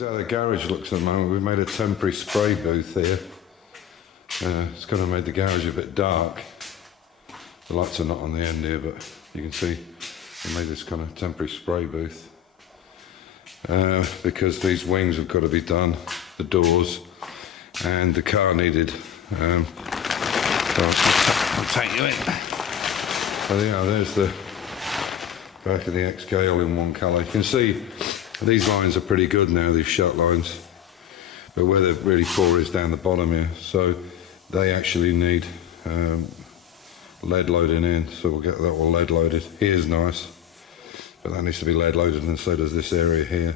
This is how the garage looks at the moment. We've made a temporary spray booth here. It's kind of made the garage a bit dark. The lights are not on the end here, but you can see we made this kind of temporary spray booth. Because these wings have got to be done, the doors, and the car needed. So I'll take you in. So yeah, there's the back of the Mk3 all in one colour. You can see these lines are pretty good now, these shut lines, but where they're really poor is down the bottom here. So they actually need lead loading in, so we'll get that all lead loaded. Here's nice, but that needs to be lead loaded, and so does this area here.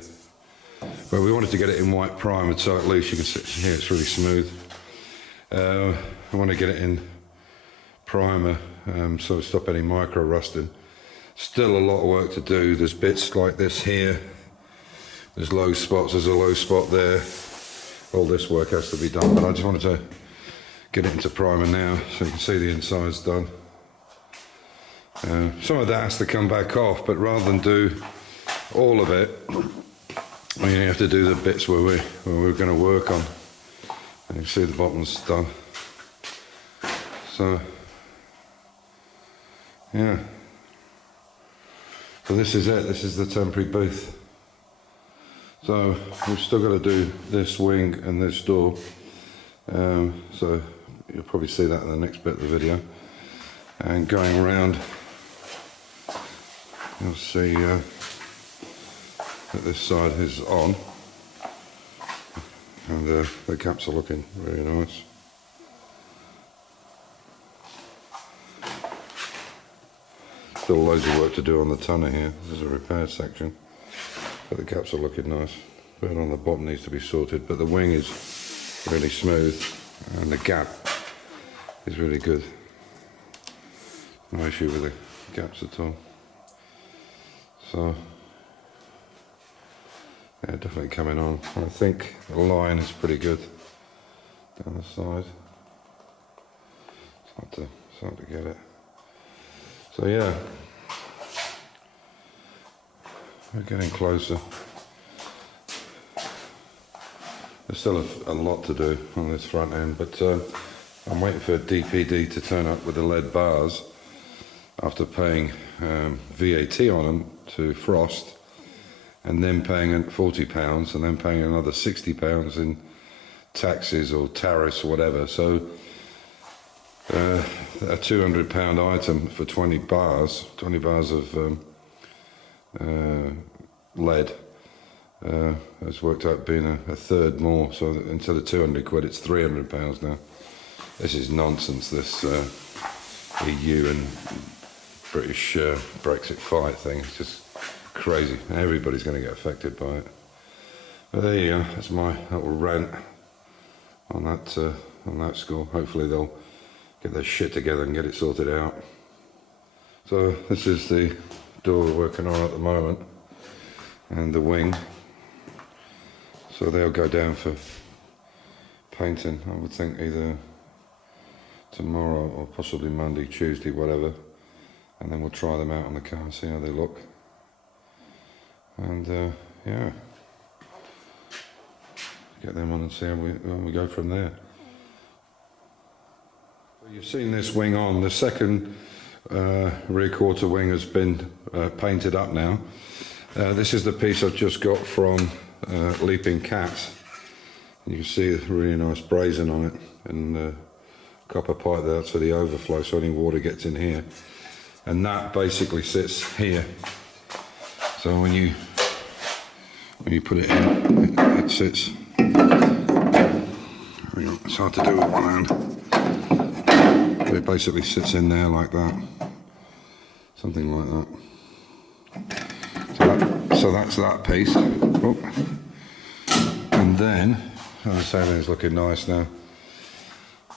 But we wanted to get it in white primed, so at least you can see here it's really smooth. I want to get it in primer, so stop any micro rusting. Still a lot of work to do. There's bits like this here. There's low spots. There's a low spot there. All this work has to be done, but I just wanted to get it into primer now, so you can see the inside's done. Some of that has to come back off, but rather than do all of it, we have to do the bits where we're going to work on. And you can see the bottom's done. So yeah. So this is it. This is the temporary booth. So we've still got to do this wing and this door. So you'll probably see that in the next bit of the video. And going around, you'll see that this side is on, and the caps are looking really nice. Still loads of work to do on the tonner here. This is a repair section, but the caps are looking nice. But on the bottom needs to be sorted, but the wing is really smooth and the gap is really good. No issue with the gaps at all. So yeah, definitely coming on. I think the line is pretty good down the side. It's hard to get it. So yeah, we're getting closer. There's still a lot to do on this front end, but I'm waiting for DPD to turn up with the lead bars after paying VAT on them to Frost, and then paying £40 and then paying another £60 in taxes or tariffs or whatever. So a £200 item for 20 bars of lead has worked out being a third more. So instead of 200 quid, it's £300 now. This is nonsense, this EU and British Brexit fight thing. It's just crazy. Everybody's going to get affected by it. But there you go. That's my little rant on that score. Hopefully they'll get their shit together and get it sorted out. So this is the door we're working on at the moment, and the wing. So they'll go down for painting, I would think, either tomorrow or possibly Monday, Tuesday, whatever. And then we'll try them out on the car and see how they look. And yeah, get them on and see how we go from there. You've seen this wing on. The second rear quarter wing has been painted up now. This is the piece I've just got from Leaping Cat. You can see a really nice brazing on it, and copper pipe there, that's for the overflow, so any water gets in here. And that basically sits here. So when you put it in, it sits. It's hard to do with one hand. But it basically sits in there like that, something like that. So that's that piece. Oh. And then, as I say, everything's looking nice now.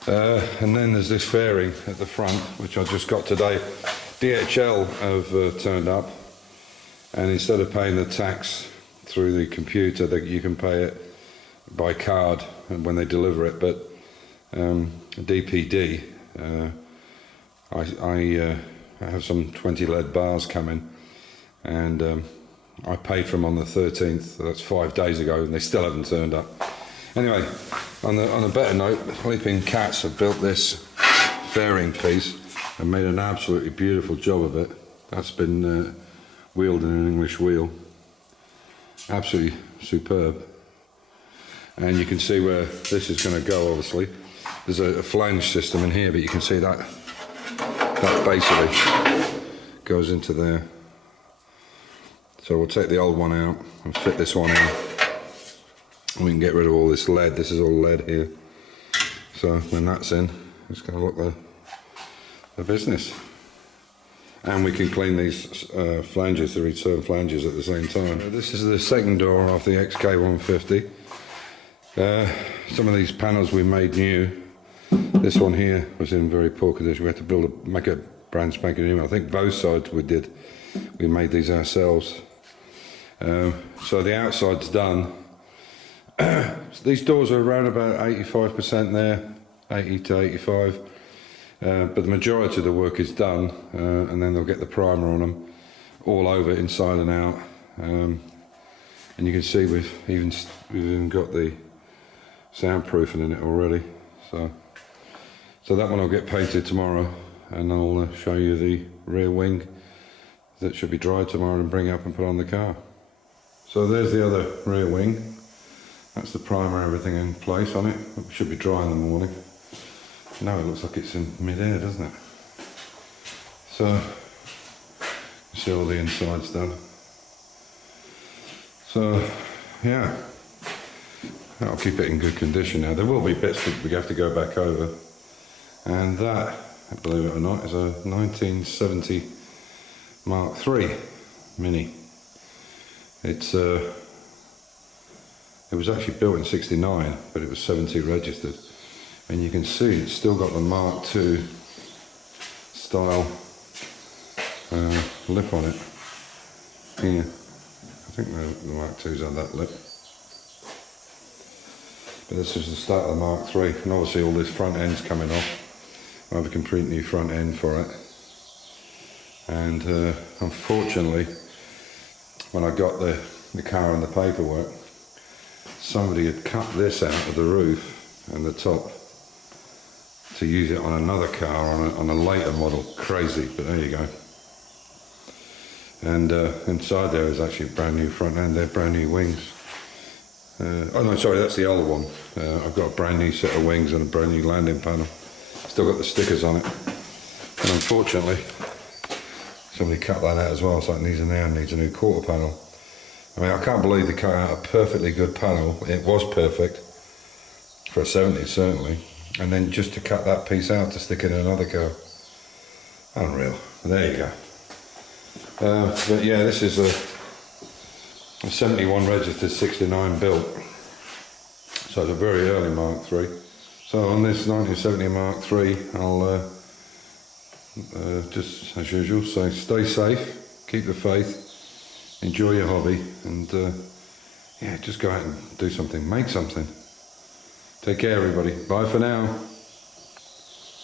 And then there's this fairing at the front, which I just got today. DHL have turned up, and instead of paying the tax through the computer, you can pay it by card when they deliver it. But DPD, I have some 20 lead bars coming, and I paid for them on the 13th, so that's 5 days ago, and they still haven't turned up. Anyway, on a better note, Sleeping Cats have built this fairing piece and made an absolutely beautiful job of it. That's been wheeled in an English wheel. Absolutely superb. And you can see where this is going to go, obviously. There's a flange system in here, but you can see that basically goes into there. So we'll take the old one out and fit this one in. We can get rid of all this lead. This is all lead here. So when that's in, it's going to look the business. And we can clean these flanges, the return flanges, at the same time. This is the second door off the Mk3. Some of these panels we made new. This one here was in very poor condition. We had to make a brand spanking new one. I think both sides we made these ourselves. So the outside's done. These doors are around about 85% there, 80 to 85. But the majority of the work is done, and then they'll get the primer on them all over, inside and out. And you can see we've even got the soundproofing in it already. So that one will get painted tomorrow, and I'll show you the rear wing that should be dried tomorrow and bring up and put on the car. So there's the other rear wing. That's the primer, everything in place on it. It should be dry in the morning. Now it looks like it's in mid-air, doesn't it? So, you see all the insides done. So, yeah, that'll keep it in good condition now. There will be bits that we have to go back over. And that, believe it or not, is a 1970 Mk3 Mini. It was actually built in '69, but it was 70 registered. And you can see it's still got the Mark II style lip on it. Here, I think the Mark II's had that lip. But this is the start of the Mark III, and obviously all this front end's coming off. I have a complete new front end for it. And unfortunately, when I got the car and the paperwork, somebody had cut this out of the roof and the top to use it on another car, on a later model. Crazy, but there you go. And inside there is actually a brand new front end. They're brand new wings. Oh no, sorry, that's the old one. I've got a brand new set of wings and a brand new landing panel. Still got the stickers on it. And unfortunately, somebody cut that out as well, so it needs a new quarter panel. I mean, I can't believe they cut out a perfectly good panel. It was perfect for a 70, certainly. And then just to cut that piece out to stick in another car. Unreal. There you go. But yeah, this is a 71 registered, 69 built. So it's a very early Mark III. So on this 1970 Mark III, I'll just as usual say stay safe, keep the faith, enjoy your hobby, and yeah, just go out and do something, make something. Take care everybody, bye for now.